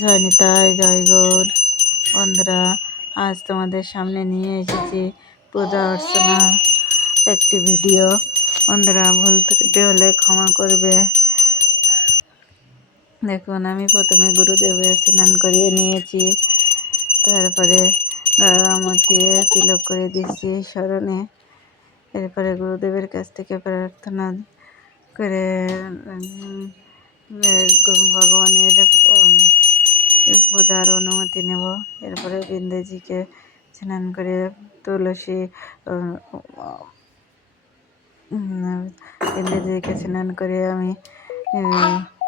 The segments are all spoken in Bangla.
জয় নিতাই, জয় গৌর। বন্ধুরা, আজ তোমাদের সামনে নিয়ে এসেছি পূজা অর্চনা একটি ভিডিও। বন্ধুরা, ভুল ত্রুটি হলে ক্ষমা করবে। দেখুন, আমি প্রথমে গুরুদেবের স্নান করিয়ে নিয়েছি, তারপরে গা মুছিয়ে তিলক করে দিচ্ছি স্মরণে। এরপরে গুরুদেবের কাছ থেকে প্রার্থনা করে ভগবানের পূজার অনুমতি নেব। এরপরে বিন্দেজিকে স্নান করে তুলসী বিন্দেজিকে স্নান করে আমি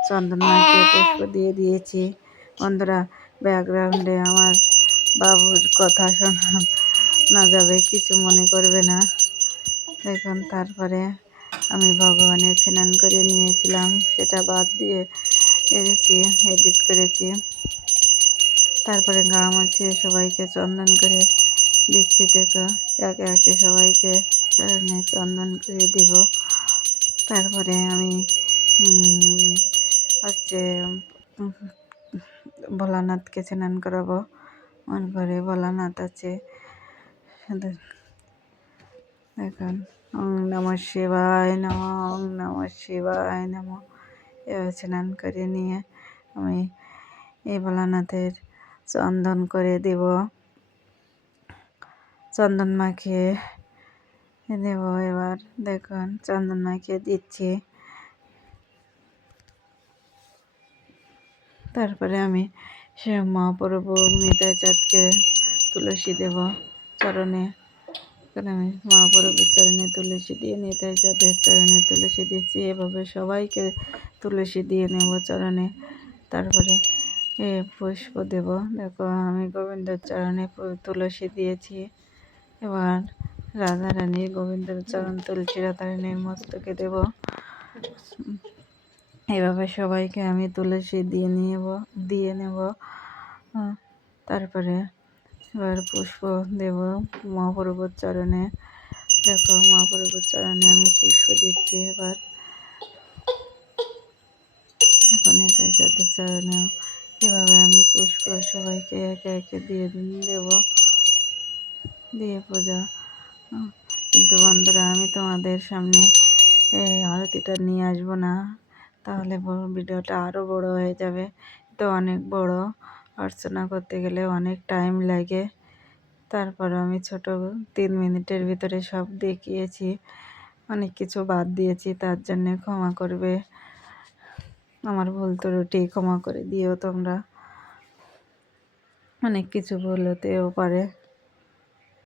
চন্দন মাখিয়ে পুষ্প দিয়ে দিয়েছি। বন্ধুরা, ব্যাকগ্রাউন্ডে আমার বাবুর কথা শোনা যাবে, কিছু মনে করবে না। দেখুন, তারপরে আমি ভগবানের স্নান করে নিয়েছিলাম, সেটা বাদ দিয়ে এডিট করেছি। তারপরে গা মুছিয়ে সবাইকে চন্দন করে দিচ্ছি। দেখো, একে একে সবাইকে চরণে চন্দন করে দিব। তারপরে আমি হচ্ছে ভোলানাথকে স্নান করাবো। আমার ঘরে ভোলানাথ আছে। দেখুন, ওং নমঃ শিবায় নমঃ, ওং নমঃ শিবায় নমঃ। এভাবে স্নান করে নিয়ে আমি এই ভোলানাথের চন্দন করে দেব, চন্দন মাখিয়ে দেব। এবার দেখুন, চন্দন মাখিয়ে দিচ্ছি। তারপরে আমি সে মহাপ্রভু নিতাই চাঁদকে তুলসী দেব চরণে। আমি মহাপ্রভুর চরণে তুলসী দিয়ে নিতাই চাঁদের চরণে তুলসী দিচ্ছি। এভাবে সবাইকে তুলসী দিয়ে নেব চরণে। তারপরে পুষ্প দেব। দেখো, আমি গোবিন্দর চরণে তুলসী দিয়েছি। এবার রাধারানী গোবিন্দর চরণ তুলসী রাধারানীর মস্তকে দেব। এভাবে সবাইকে আমি তুলসী দিয়ে নেব। তারপরে এবার পুষ্প দেব মহাপ্রভুর চরণে। দেখো, মহাপ্রভুর চরণে আমি পুষ্প দিচ্ছি। এবার এখন নিতাই চাঁদের চরণেও এভাবে আমি পুষ্প সবাইকে একে একে দিয়ে দেব, দিয়ে পূজা। কিন্তু বন্ধুরা, আমি তোমাদের সামনে এই আরতিটা নিয়ে আসবো না, তাহলে ভিডিওটা আরও বড় হয়ে যাবে। তো অনেক বড়, অর্চনা করতে গেলে অনেক টাইম লাগে। তারপর আমি ছোট 3 মিনিটের ভিতরে সব দেখিয়েছি, অনেক কিছু বাদ দিয়েছি, তার জন্যে ক্ষমা করবে। আমার ভুল ত্রুটি ক্ষমা করে দিও তোমরা। অনেক কিছু ভুল হতেও পারে।